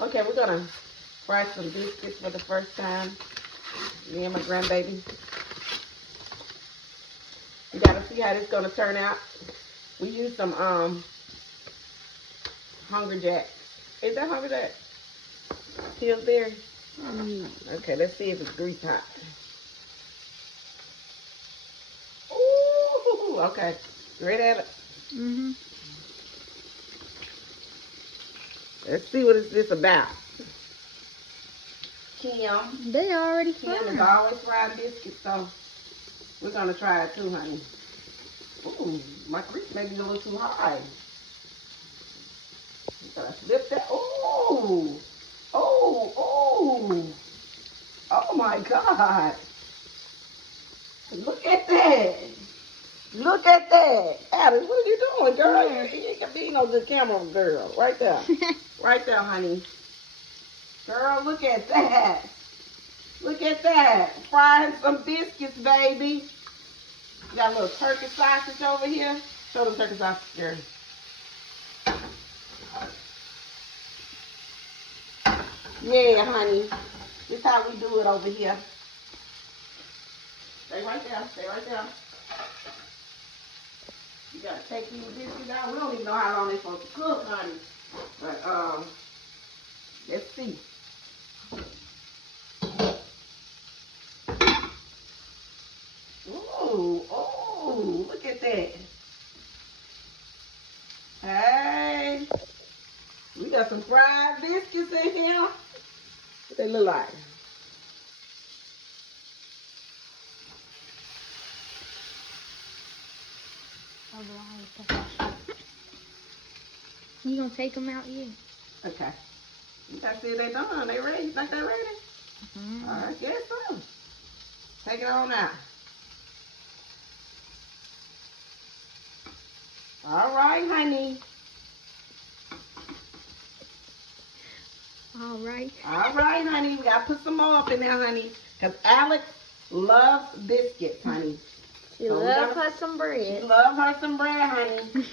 Okay, we're gonna fry some biscuits for the first time. Me and my grandbaby. You gotta see how this is gonna turn out. We use some Hungry Jack. Is that Hungry Jack? Pillsbury? Okay, let's see if it's grease hot. Ooh, okay. Ready at it? Mm-hmm. Let's see what is this about. Kim. They already Kim fried. is always frying biscuits, so we're gonna try it too, honey. Ooh, my grease may be a little too high. You gotta flip that. Ooh, oh, oh, oh my God! Look at that! Look at that, Alice. What are you doing, girl? You can be no good camera girl, right there, right there, honey. Girl, look at that. Look at that. Frying some biscuits, baby. You got a little turkey sausage over here. Show the turkey sausage, girl. Yeah, honey. This is how we do it over here. Stay right there. Stay right there. You gotta take these biscuits out. We don't even know how long they're supposed to cook, honey. But let's see. Ooh, oh, look at that. Hey, we got some fried biscuits in here. What they look like? You gonna take them out yet? Okay. You gotta see if they done. They ready? You think they ready? Mm-hmm. I guess so. Take it on out. All right, honey. All right. All right, honey. We gotta put some more up in there, honey. Because Alex loves biscuits, honey. She So loves her some bread. She loves her some bread, honey.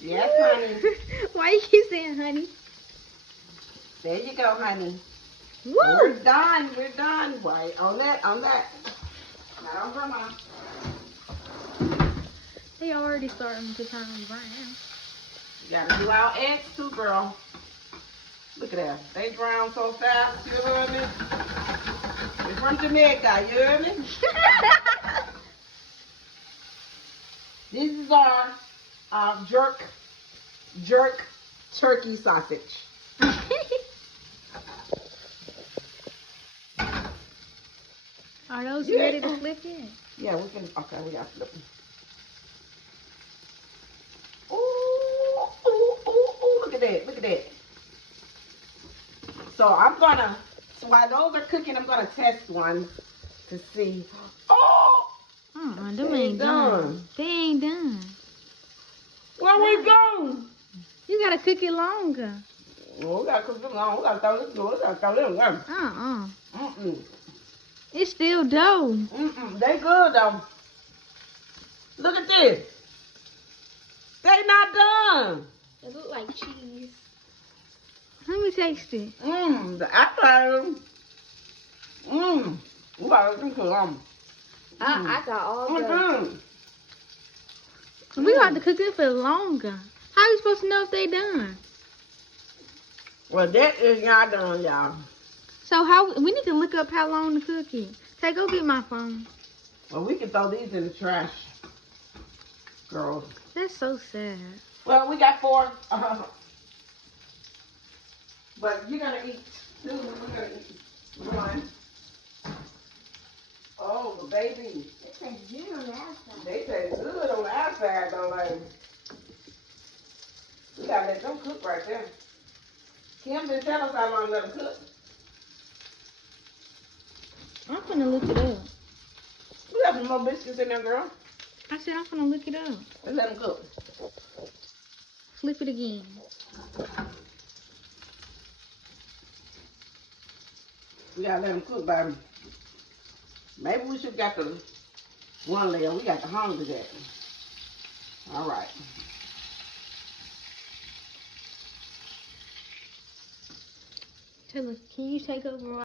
Yes, honey. Why you keep saying honey? There you go, honey. Woo! We're done. We're done. Right on that. On that. Not on grandma. They already starting to turn brown. You gotta do our eggs too, girl. Look at that. They brown so fast. You heard me? We're from Jamaica. You heard me? This is our jerk turkey sausage. Are those ready to flip in? Yeah, we can. Okay, we got to flip them. Ooh, ooh, ooh, ooh! Look at that! Look at that! So I'm gonna. So while those are cooking, I'm gonna test one to see. Oh! Them ain't done. They ain't done. Where we go? You gotta cook it longer. Oh, we gotta cook them long. We gotta throw this. We gotta throw them away. Mm-mm. It's still dough. They good though. Look at this. They not done. It look like cheese. Let me taste it. The apples. We gotta drink it. I got all the. Mm-hmm. We got to cook it for longer. How you supposed to know if they done? Well, that is not done, y'all. So how we need to look up how long to cook it. Tay, go get my phone. Well, we can throw these in the trash, girls. That's so sad. Well, we got 4. But you're gonna eat 2. We're gonna eat 1. Oh, baby. It tastes good on the outside. They taste good on the outside, though, baby. We gotta let them cook right there. Kim didn't tell us how long to let them cook. I'm gonna look it up. We got some more biscuits in there, girl. I said I'm gonna look it up. Let's let them cook. Flip it again. We gotta let them cook, baby. Maybe we should got the one layer. We got the Hungry Jack. All right. Taylor, can you take over?